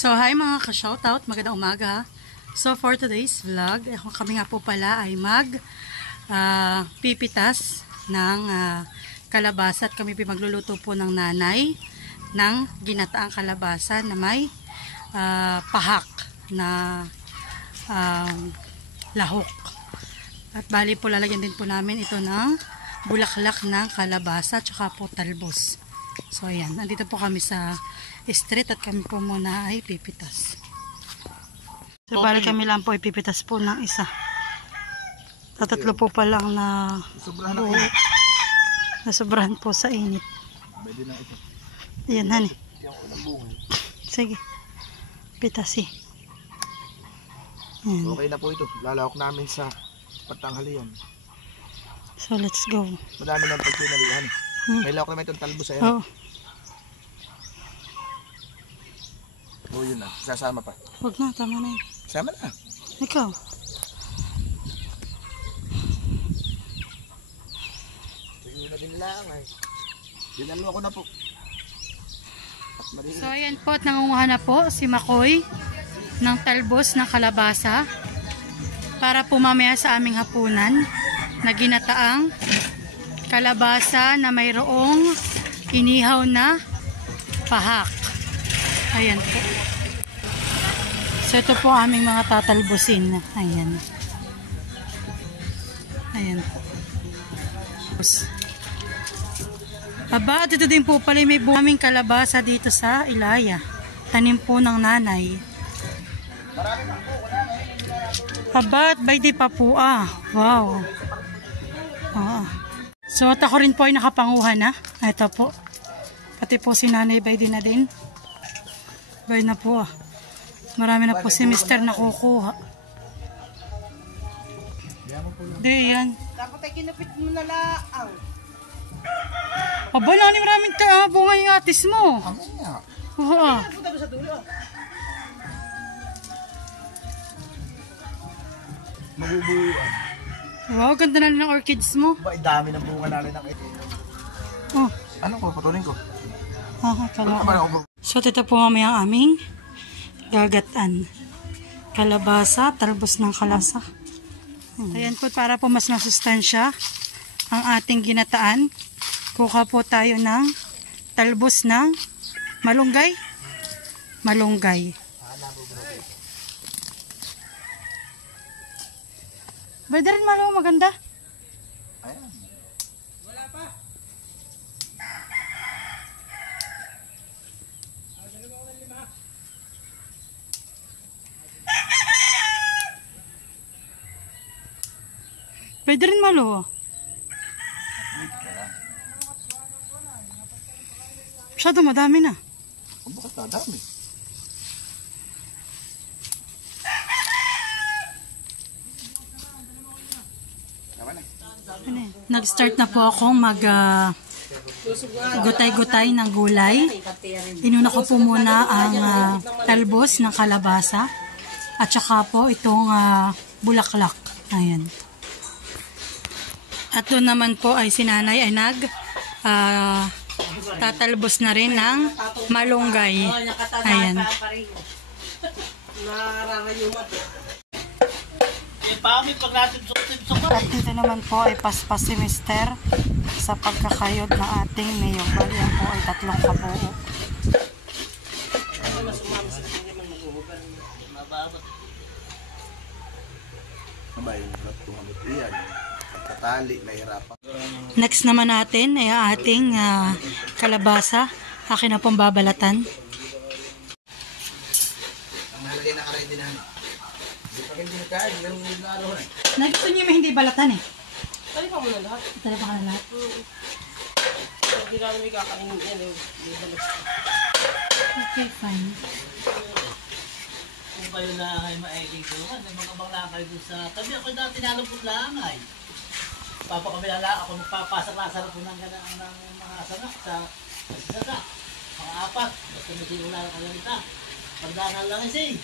So, hi mga ka-shoutout, magandang umaga. So, for today's vlog, kami nga po pala ay pipitas ng kalabasa at kami magluluto po ng nanay ng ginataang kalabasa na may pahak na lahok. At bali po lalagyan din po namin ito ng bulaklak ng kalabasa at saka po talbos. So, ayan. Nandito po kami sa street at kami po muna ay pipitas. So, bali kami lang po ipipitas po ng isa. Tatlo po pa lang na nasobrahan po sa init. Ayan, honey. Sige. Pitasi. Ayan. Okay na po ito. Lalawak namin sa patanghalian. So, let's go. Madami ng pagsinalihan. May lawak naman itong talbos. Ayan. Oo. Oh, yun na. Sasama pa. Huwag na, tama na yun. Sama na. Ikaw. Tingin na din lang ay. Dinalo ako na po. So ayan po at nangunguha na po si Makoy ng talbos ng kalabasa para po mamaya sa aming hapunan na ginataang kalabasa na mayroong inihaw na pahak. Ayan po. So ito po aming mga tatalbusin. Ayan. Ayan po. Aba, dito din po pala may aming kalabasa dito sa Ilaya. Tanim po ng nanay. Aba, at bay di pa po Wow. So at ako rin po ay nakapanguha na. Ito po. Pati po si nanay bay din na din. Bay na po Marami na po si Mr. na kukuha. Di yan. Dapat ay kinupit mo na laang. Aba, lani maraming bunga yung atis mo. Amin nga. Oo. Punta ba sa dulo? Mabubuuan. Wow, ganda na ng orchids mo. Ba, dami ng bunga namin ng ito. Oh. Anong papatunin ko? So, ito po mamaya ang aming gagatan. Kalabasa, talbos ng kalasa. Ayan po, para po mas masustansya ang ating ginataan. Kuha po tayo ng talbos ng malunggay. Malunggay. Pwede rin maganda. Ayan. Wala pa. Pwede rin malo. Masyado madami na. Bakit na dami? Nag-start na po akong gutay-gutay ng gulay. Inuna ko po muna ang talbos ng kalabasa at saka po itong bulaklak. Ayan. At doon naman po ay sinanay ay tatalbos na rin ng malunggay. Ayan. At dito naman po ay paspas si Mister sa pagkakayod ng ating mayo. Bali yan po ay 3 kabuo. Next naman natin ay ating kalabasa. Akin na pong babalatan. Gusto niyo may hindi balatan eh. Tali pa muna lahat. Tali pa ka na lahat? Hindi namin may kakainin yan eh. Okay, fine. Kung kayo na ay ma-eding doon, may mga bangla kayo doon sa tabi. Ako dati nalapot lang ay. Papakamilala ako magpapasok-lasar ko ng mga sanak sa sasaka. Mga 4. Basta may sinulan ka lang ita. Pagdangan lang eh.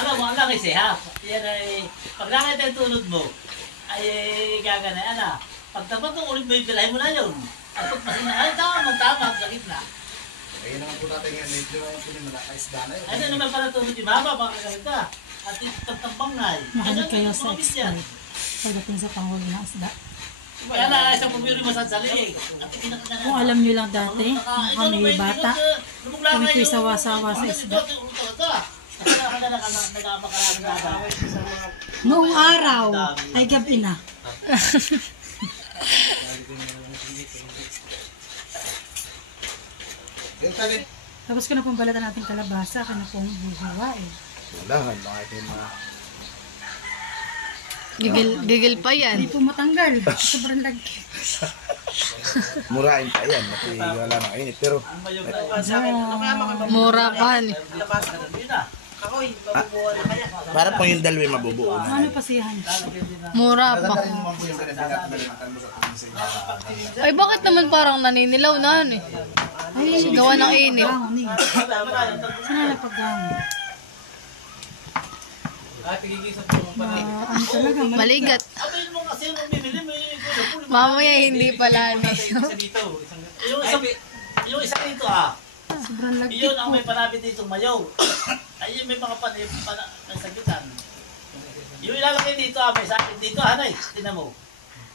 Alam mo, ang langis ha? Yan ay, pag langit ang tunod mo, ay gaganay, pag tapat ng ulit mo yung bilay mo na yun. At pag masinahan, tama, sa gitna. Ayun naman po tatay nga, medyo pinimalaisda na yun. Ano naman pala ito, di ba? Baka ganito. At itatampang na eh. Makinig kayo Ano, sa mga bisyan? pagdating sa panghuli ng isda. Kaya na, isang pumiri masansali. At pinakagana. Kung alam nyo lang dati, kami bata, kami po'y sawa-sawa sa isda. Noong araw, ay gabi na. Tapos ko na pong balatan natin kalabasa, ka na pong buhawain. Wala, mga ito yung mga... Gigil pa yan. Hindi po matanggal. Sobrang lagi. Murahin pa yan, mati wala na init. Pero, Mura pa ni. para po yung dalawa mabubuo na. Ano pasihan? Mura pa. Ay, bakit naman parang naninilaw na ano eh? Ay, Gawa ng init. gahon eh. Saan na paggamit? Ano talaga? Maligat. Abay mo kasi nung bibili, may Mamaya hindi pala ano. yung isa dito ah. Sobrang lagi Iyon ang po. may panabit dito mayaw. Ayun may mga may sagitan. Yung ilalagay dito ah, may sakit dito hanay. Tinan mo.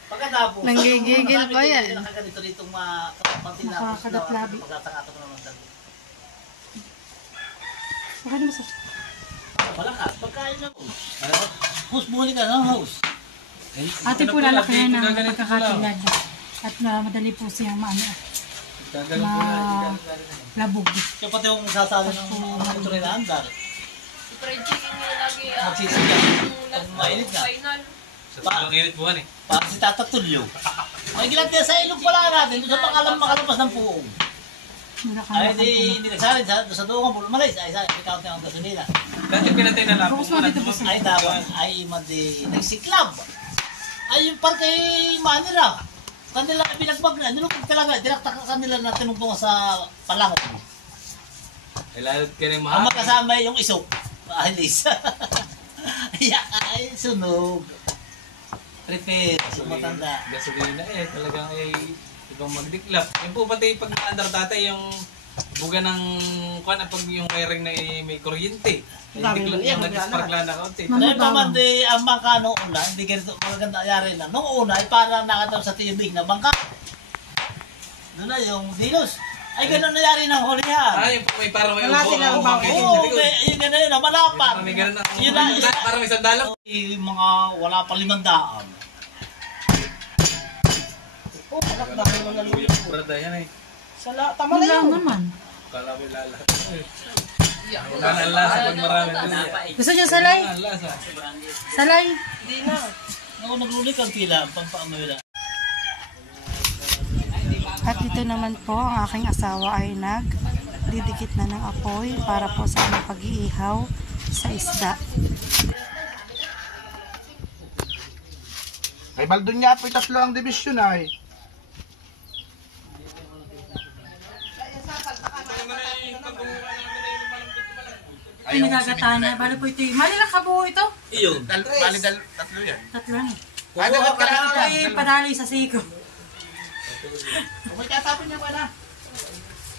Pagkatapos, Nanggigigil pa yan. Nakaganito dito Nakakagatlabi. Pagkatakato ko naman dito. Baka naman sa... Malakas, pagkain lang. Hus, buli ka no, hus. Ate po lalakayan ng pagkakatilad. At madali po siyang labog. Kaya pati yung sasali ng mga ito rin na andar. Fried chicken niya lagi. Magsisigan. Pag mainit nga. Final. Ang init buwan eh. Parang si Tata Tulyo. May ginagtiya sa ilog pala natin. Doon sa makalabas ng puong. Ay, hindi nagsarin. Sa doon ka, malay. Ay, may count ang gasolina. Dati pinatay na lang. Ay, dapat. Ay, nagsiklab. Ay, yung parke Manila. Kanila binagbag na. Nilukog talaga. Direkta kanila na tinugtungan sa palangon. Ilalot ka rin Ang mahal. magkasama yung isok. Alis. Ay, sunog. Repair. Sumatanda. Gasolina eh. Talagang ay ibang magdiklap. Yung po pati pag naandar tatay yung buga ng kuan pag yung wiring na may kuryente. Yung nag-sparkla na kaunti. Dahil naman ang bangka noong una, hindi ganito maganda nangyari na. Noong una ay parang nakataw sa tibig na bangka. Doon na yung dinos. Ay gano'n nangyari ng hulihan. Ay, may parang may upo ang umakit. Oo, yung gano'n yun, malapad. Parang may ganun na. Yun na, Parang may sandalang. yung mga wala pa 500. Oh, bakit ba naman na luyo? Purada yan eh. Tama na yun naman. Kala mo lalat. Wala na lasa pag marami doon. Gusto niyo salay? Wala lasa. Salay? Hindi na. Ako naglulik ang tila, pampaamoy na. At dito naman po, ang aking asawa ay nagdidikit na ng apoy para po sa aming pag-iihaw sa isda. Ay, baldon niya po, tatlo ang division ay. Ito nagagata na. Balo po ito. Mali lang kabuo ito. Iyon. Tatlo yan. Tatlo na. Ay, dapat ka lang Ito ay padali sa siko. May katapon niya pa na.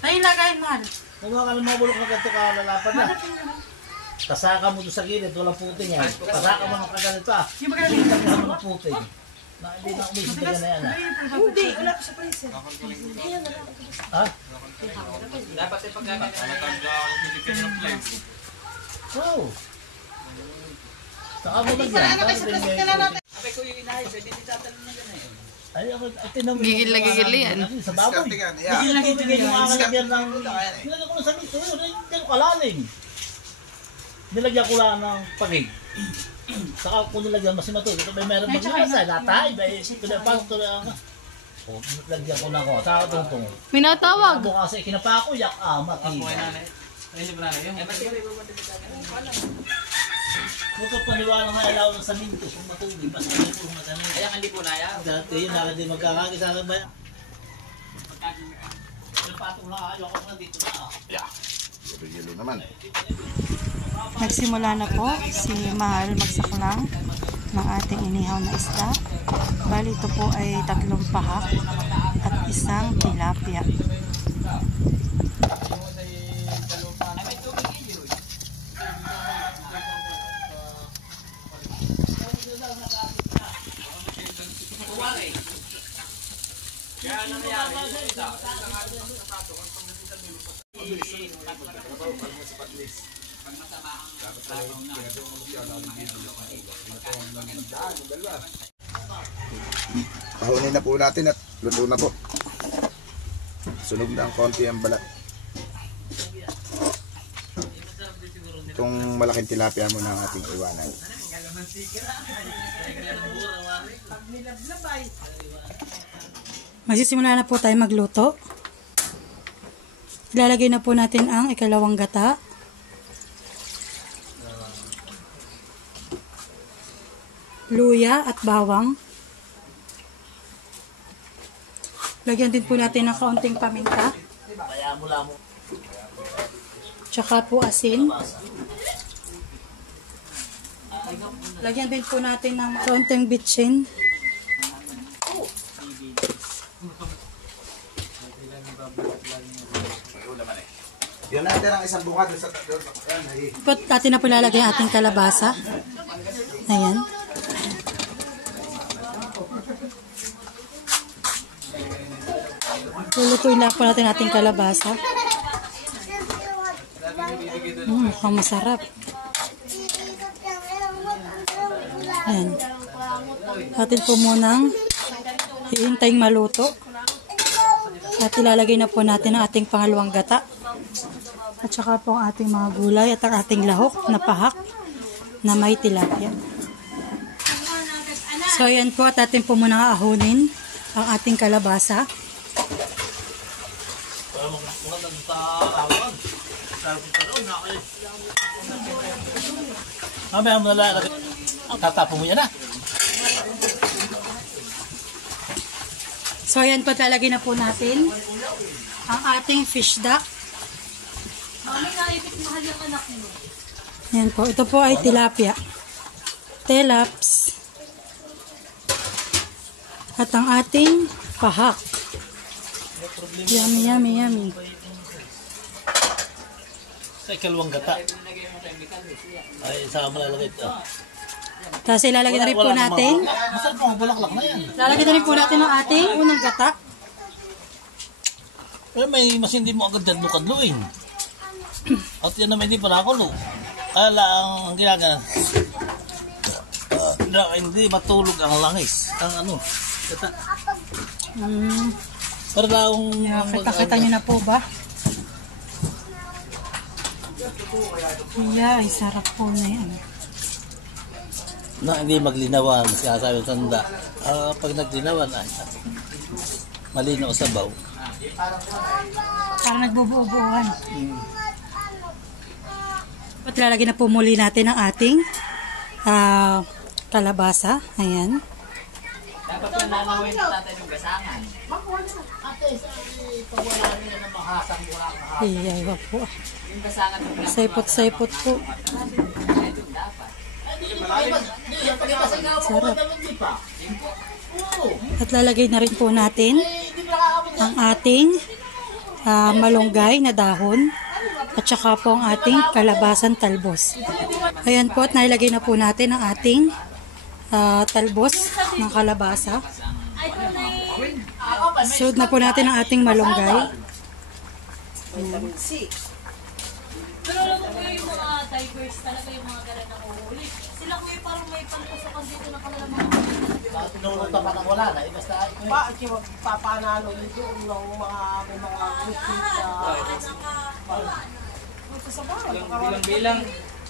Ay, lagay mahal. Kung mga kalumabulok na ganito ka, lalapan na. Tasaka mo doon sa gilid, walang puting yan. Tasaka mo ng kaganito ah. Yung magaling. Hindi ka naman ng puting. Hindi na umisip ka na yan ah. Hindi, wala po sa price. Ha? Dapat ay pagkakas. Hindi ka ng flags. Oo. Saka mo lang yan. Abay ko yung inayos. Hindi tatanong na gano'n. Ay, ako, tinamig. Gigil na gigil yan. Sa baboy. Gigil na gigil yung akalagyan ng... Nilagyan ko na sa mito. Hindi ko kalalim. Nilagyan ko lang ng pagig. Saka kung nilagyan mas matulog. Ito may meron maglasa. Latay. Pinapang ito lang. O, nilagyan ko na ko. Saka tungtong. Minatawag. Ito kasi kinapako. Yak mati. Ako ay nanay. Ay, hindi ba nanay yung? Kung paniwala nga alaw ng saminto. Kung matulog. Basta hindi po magano. Kaya hindi po na yan. Dati yun. Nakadi magkakakisa ka ba yan? Pinapatong lang. Ayoko nga dito na. Yeah. Yelo naman. Nagsimula na po si Mahal magsaklang ng ating inihaw na isda. Bali ito po ay 3 pahak at 1 tilapia. Pahunin na po natin at luto na po. Sunog na ang konti ang balat. Itong malaking tilapia mo na ang ating iwanan. Magsisimula na po tayo magluto. Ilalagay na po natin ang ikalawang gata. Luya at bawang. Lagyan din po natin ng kaunting paminta. Tsaka po asin. Lagyan din po natin ng kaunting bitchin. Yan natin ang isang bungad sa Put natin na po lalagay ang ating kalabasa. Ayan. Lulutuin lang po natin ating kalabasa. Mukhang masarap. Ayan. Atin po munang hihintayin maluto. At ilalagay na po natin ang ating pangalawang gata. At saka po ang ating mga gulay at ang ating lahok na pahak na may tilapia. So ayan po at atin po muna ahunin ang ating kalabasa. Mamaya mo na lang. Tatapon mo yan na. So ayan po, lalagay na po natin ang ating fish duck. Ayan po, ito po ay tilapia. Telaps. At ang ating pahak. Yummy, yummy, yummy. Sa ikalawang gata. Ay, saan mo lalagay ito? Tapos ilalagay na rin po natin. Masarap mga bulaklak na yan. Lalagay na rin po natin ang ating unang gata. Pero may mas hindi mo agad dyan kadluin. At yan naman hindi pala ako lo. Kaya ang ginagana. Hindi matulog ang langis. Ang ano. Gata. Para lang Kita-kita nyo na po ba? Yeah, ay sarap po na yan. na hindi maglinawan, sinasabi ng tanda. Pag naglinawan, ay, malinaw sa baw. Parang nagbubuo-buuhan. At lalagyan na po muli natin ang ating kalabasa. Ayan. Dapat po nanawin natin yung gasangan. Iyay, wag po. Yung gasangan ng Saipot-saipot po. Sarap. At lalagay na rin po natin ang ating malunggay na dahon at saka po ang ating kalabasan talbos. Ayan po, at nailagay na po natin ang ating talbos ng kalabasa. Sunod na po natin ang ating malunggay. Pero alam mo kuya, yung mga divers talaga, yung mga galan na uhuli. Sila kuya parang may pantusakan dito na kanilang mga Tinulong pa ng wala na, basta Bakit yung papanalo yung doon ng mga may mga quick sa bahay. Bilang-bilang.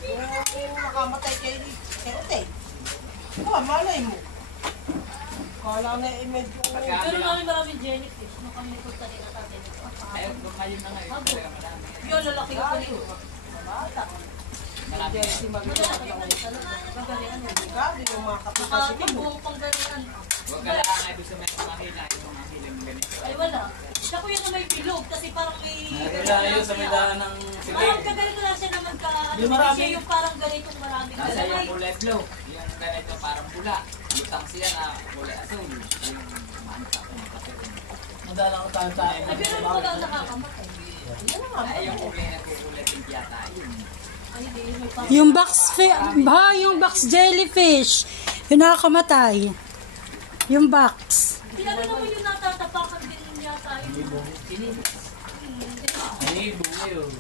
Yung nakamatay kay Ote. Malay mo. Kala na medyo... Pero maraming jellyfish nung kami nagpunta nila tatay. Ayun, ngayon na ngayon. Yung lalaki ko nito. Marami si Magdalena na ulit. Grabe yung mga kapitas ko. Nakabuo pang ganyan. Huwag ka lang ay gusto may pamahina. Yung mga hilang ganito. Ay wala. Siya kuya na may bilog kasi parang may... Wala yun sa may daan ng sige. Parang kaganito lang siya na magka... Siya yung parang ganitong maraming Nasa yung galay. kulay blue. Yung ganito parang pula. Lutang siya na kulay asul. Yung manta ko ng kasi. madalang tayo tayo. Ay pero ano daw nakakamatay? Ay, yung kulay na kukulay yung tiyata. Yun. Ay hindi, may parang... Yung box jellyfish. Yung nakakamatay. Yung box. Pinagano mo yung natatapakan din yata Ibo ngayon.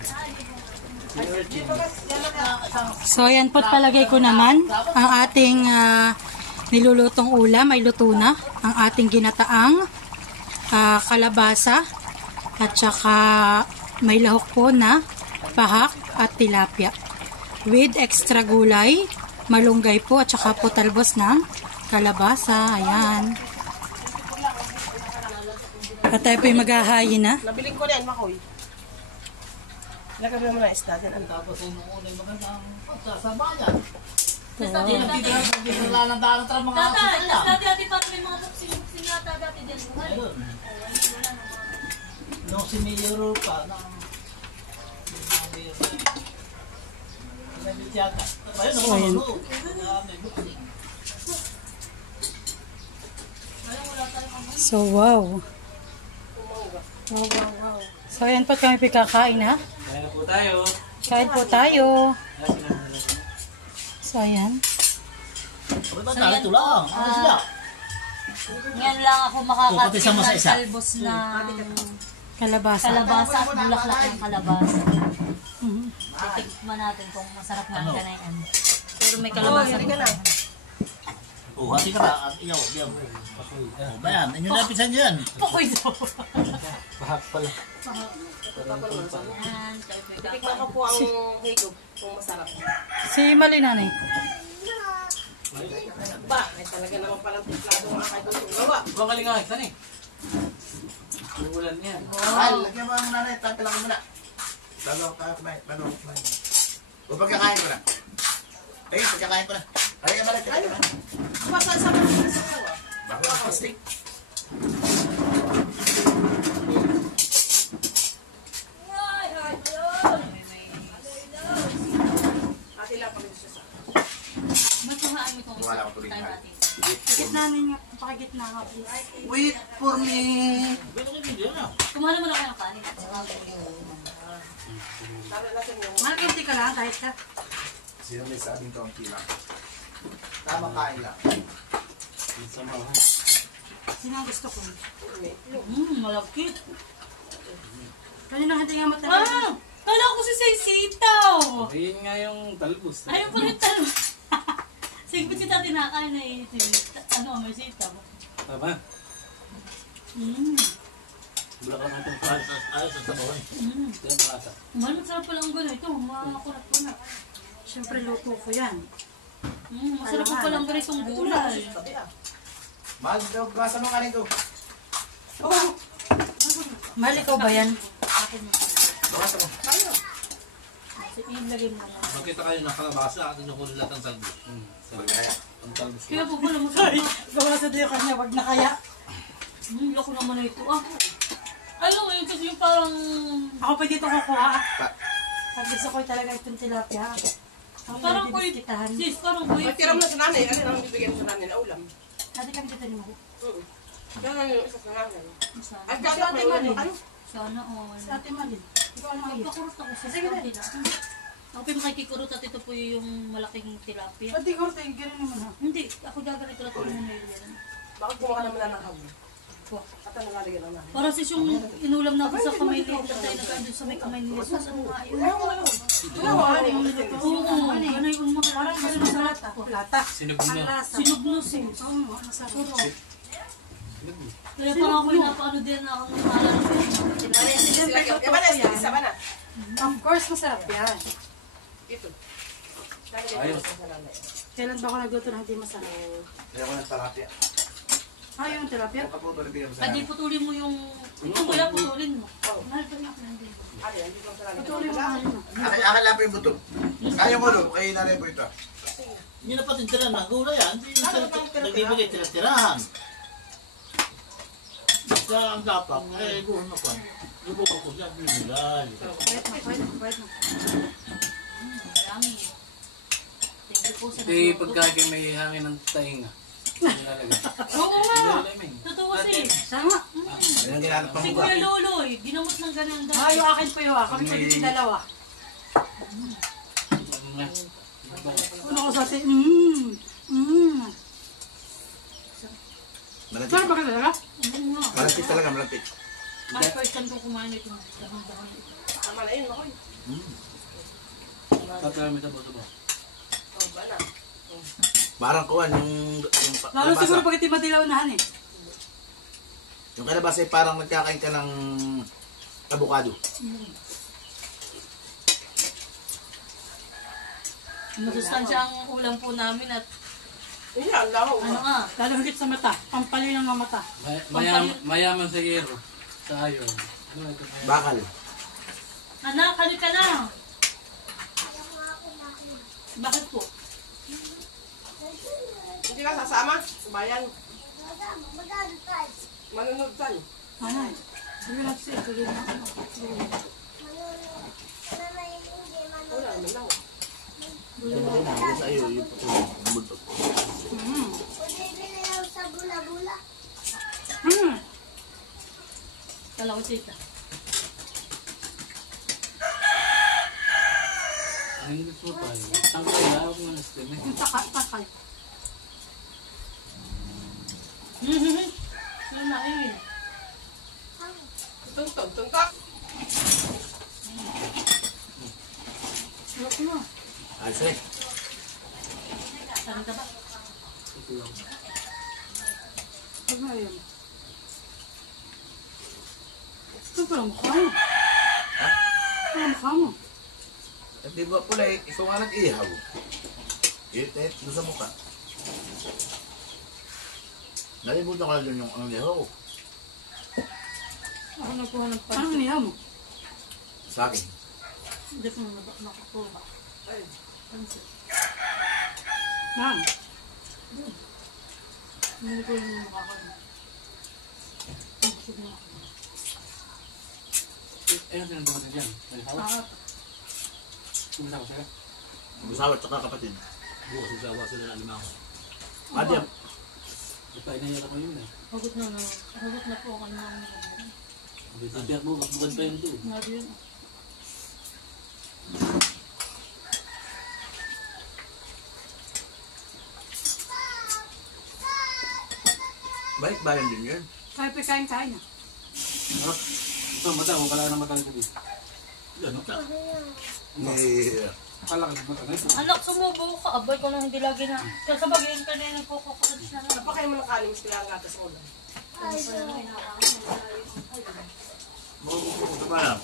So, ayan po, palagay ko naman ang ating nilulutong ulam ay luto na. Ang ating ginataang kalabasa at saka may lahok po na pahak at tilapia. With extra gulay, malunggay po at saka po talbos ng kalabasa. Ayan. At tayo po yung maghahayin na. Nabiling ko na yan, Makoy. Lagyan mo na isda dyan. Ano? Tapos yung unay magandang pagsasabayan. Hindi nagtidralan ng mga Tata, sasaya. dati parang may mga boxing yata dati din. Ayun. Nung si Mayor pa, ayun, may boxing. So, wow. So, ayan po kami pikakain ha. Kaya na po tayo. Kain po tayo. So, ayan. Ito lang. Ano sila? Ngayon lang ako Pati makakatin sama sa ng isa. talbos ng Kalabasa. kalabasa at bulaklak ng kalabasa. Titikman natin kung masarap na ang ganayan. Pero may kalabasa rin. Oh, hati ka na. At iyaw. Oh, bayan. Inyo na pisan dyan. Pukoy daw. Bahak pala. Ayan, Tikman ko po ang higop kung masarap. Si Malinanay. Ba, ay talaga naman palang tiklado mga kaidol. Gawa. Ibang kalingay, saan eh? Ulan yan. Ay, lagyan mo ang nanay. Tapilang mo na. Bago ka kumain. Bago ka kumain. O pagkakain ko na. Ay, pagkakain ko na. Ay, balik ka na. Basta sa mga sa gawa. Bago ka pastik. Ate lang pag siya sa. Matuhaan mo itong Wala akong tuloy time na. natin. Gitna ninyo. Pakagitna nga please. Wait for me. Kumana mo na kayo ng kanin. Tara natin yung Malkinti ka lang kahit ka. Sino may sabing kaunti lang? Tamang kain lang. Sino ang gusto ko? Malapit. Kanina hindi nga matagal. Ah! Kala ko si Say Sitaw! Ayun nga yung talbos. Ayun pala yung talbos. Sige, si Tati nakain na eh. Ano, may sitaw. Tama. Bulakan natin ayos sa sabawan. Yan pasa. Masarap pala ang gano'n. Ito, makakunat-kunat. Siyempre luto ko yan. Masarap pa pala ang ganitong gulay. Mahal daw gasa mo kanin ko. Mahal, ikaw ba yan? Gasa mo. Ilagay mo na. Makita kayo ng kalabasa at inukunin lahat ng talbos. Kaya. Ang talbos. Kaya po pala masarap. Gawa sa diyo kanya, wag na kaya. Lako naman na ito. Alam mo yun kasi yung parang... Ako pa dito kukuha. Pag gusto ko talaga itong tilapia. Parang kuy... Kitahan. Sis, parang kuy... Magtiram na sa nanay. Ano ang bibigyan mo sa nanay na ulam? Dati kami dito mo. Gano'n yung isa sa nanay. Sana. At gano'n may ulam. Ano? Sana all. Sa ate Malin. Ikaw ano kayo? Magpakurot ako sa tilapia. Ako pa yung makikikurot at ito po yung malaking tilapia. Ba't di ko rin ganun naman ha? Hindi, ako gaganito lang kung ano yun. Bakit kumuha naman na ng habo? At ang nalalagyan ng nanay. Para sis yung inulam natin sa kamay ni Jesus tayo nagkandun sa may kamay ni Jesus. Ano nga yun? Oo, ano yung mga Parang ganun sa lata. Lata. Sinug Ang nyo. lasa. sinugnos eh. Oo, ang sarap. Kaya parang ako yung napaano din na akong naalala ko yung Siyempre, luto Iba na, ko yan. isa ba na? Of course, masarap yan. Ito. Lalagyan mo sa nanay. Kailan ba ako nagluto na hindi masarap? Kaya ko nagtarapya. Yung tilapia? Kaya po tuloy bigyan mo sa Adi nanay. putulin mo yung... Ito kuya, putulin mo. Mahal pa rin ako hindi. Ate, hindi ko sa nanay. Patuloy mo mahal mo. Akin lang po yung buto. Kaya mo doon. Kaya nanay po ito. Hindi na pati tira ng gulay yan. Hindi nagbibigay tira-tirahan. Basta ang dapat, gulo na pa. Lupo ko dyan, binilay. Pwede mo, pwede mo, pwede mo. Marami. Thank you po sa Ito pagkagay may hangin ng tainga. Oo nga. Totoo sis. Sama. Yan ang ginanap Si pang Kuya Loloy, ginamot ng ganyan daw. Yung akin po yun. Kami sa dito dalawa. Ano ko sa atin? Saan Malapit. ba ka talaga? Malapit talaga, malapit. Kahit first time kong kumain ito. Tama na yun, ako. Tatarami sa boto ba? Oh, ba na? Parang kuwan, yung Lalo siguro kalabasa. pag iti madilaw nahan eh. Yung kalabasa ay parang nagkakain ka ng avocado. Masustansya ang ulam po namin at Yun yan, laho. ano nga. Lalo higit sa mata. Pampalin ng mata. Mayaman sa hero. Sa ayon. Ano ito? Bakal. Anak, halika na. Bakit po? Hindi ka sasama? Bayan. Manunod tayo. Ano? Sige na siya. Sige na. Wala naman ako. Yung sa iyo, yung bulto. Kala ko tita. Ang gusto mo tayo. Tangkay na ako ng stem eh. Yung takal. Ano na yun? Tungtong. Ano ko na? Ayos eh. Saan ka ba? Ito lang. Pag na yun. Ito pala mukha mo. Ha? Pala mukha mo. At di ba pula eh, ikaw nga nag-ihaw. Irit doon sa mukha. Nalimutan ko na doon yung ang ihaw ko. Ako nagkuha ng Anong pansin. inihaw mo? Sa akin. Hindi ko nakakuha. Pansin. Yan. Hindi ko yung makakain. Pansin na. Ayun, sino ba natin dyan? May hawak? Ah, Kumisa ko sila. Gusawa at saka kapatid. Bukas usawa sila na limang. Adyam. Ipay na yun ako yun eh. Hugot na na. Hugot na po ako ng Bibiyak mo, bukad pa yun to. nga yun. Balik bayan din yun. Kahit pa kain na. Ito, mata mo, kailangan na matang ko dito. Yan, mata. Kailangan na matang ito. Anak, sumubo ka. Abay ko na hindi lagi na. Kasabagin ka na yung nagkukukulis na lang. Napakain mo ng kanin, mas kailangan gatas mo lang. Makukuha ka pa lang.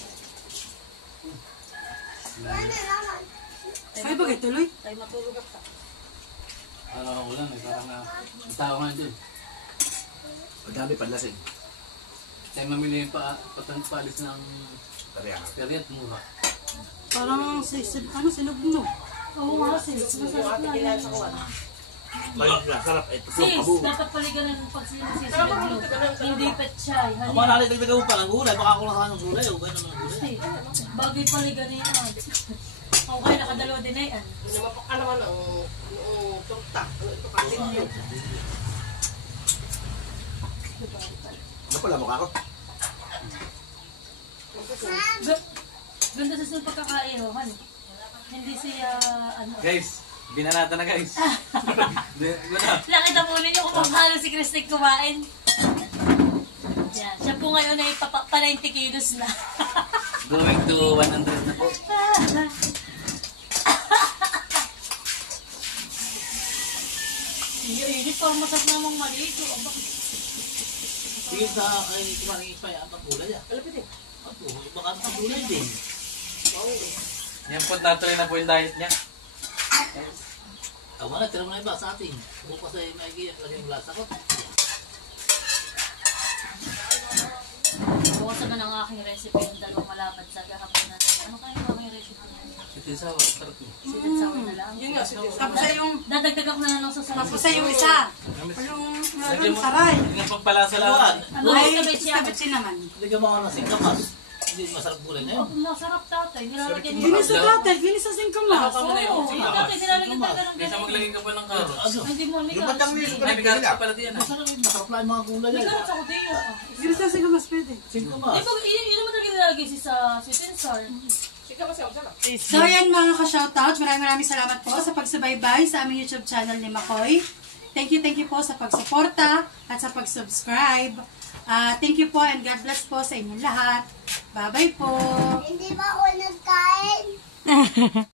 Ay, bagay tuloy. Tayo matulog ka. Parang ako lang eh, parang ang tao nga dyan. Madami panlasing. Tayo mamili yung paalis ng Tariya. periat mura. Parang sinog mo. Oo nga, sis. Yung Masarap ating na kailangan yan. sa kuwan. Balik na, sarap. Ito po, Sis, kabu. dapat pala ganun pag sinasis Sarap ang mo. luto, ganun, sarap. Hindi petchay. Aba, nalagdagan mo pa ng gulay, baka kulang ka ng gulay, o gano'n ng gulay. Bagay pala ganun yan. Okay, nakadalawa din na yan. Lumapak ka naman ang torta. Ano ito kasi yun? Ano pala mukha ko? Ganda sa siya pagkakain, oh, han. Hindi siya, ano. Guys, binanata na guys. Nakita po ninyo kung paano si Christy kumain. Yan. Siya po ngayon ay pa 90 kilos na. Going to 100 na po. Hindi parang masarap namang maligo. Aba. Tingin sa ay kumaring ipay ang gulay ah. Kalapit eh. Apo, baka ang gulay din. Yan po, natuloy na po yung diet niya. Tama na, tira mo na iba sa atin. Bukas ay maigiyak lang yung lasa ko. Bukasan na ng aking recipe yung dalawang malapad sa gahapon natin. Ano kaya yung aking recipe niya? Ito yung sawa, sarap yun. Sweet and sour na lang. Yun nga, sige. Tapos ay yung, Dadagdag ako na lang ng susunod. tapos ay yung isa. Yung saray. Yung pagpalasa lang. Ano Ay, yung kabit siya? kabitsin naman. Lagyan mo ako ng singkamas. Hindi masarap gulay na yun. Masarap tatay. Nilalagyan niyo. Ginis sa tatay, ginis sa singkamas. Oo, tatay nilalagyan talaga ng Kaysa maglagay ka pa ng carrots. Ano? Hindi mo, may Yung bandang carrots. niyo, Ay, may carrots ka pala diyan. Masarap yun, masarap lang yung mga gulay May yan. carrots ako din. Ginis sa singkamas pwede. Singkamas. Yun naman talaga nilalagay si sa sweet and sour. Sige, masarap, masarap. So yan mga ka-shoutouts, maraming salamat po sa pagsubaybay sa aming YouTube channel ni Makoy. Thank you po sa pagsuporta at sa pag-subscribe. Thank you po and God bless po sa inyong lahat. Bye-bye po. Hindi ba ako nagkain?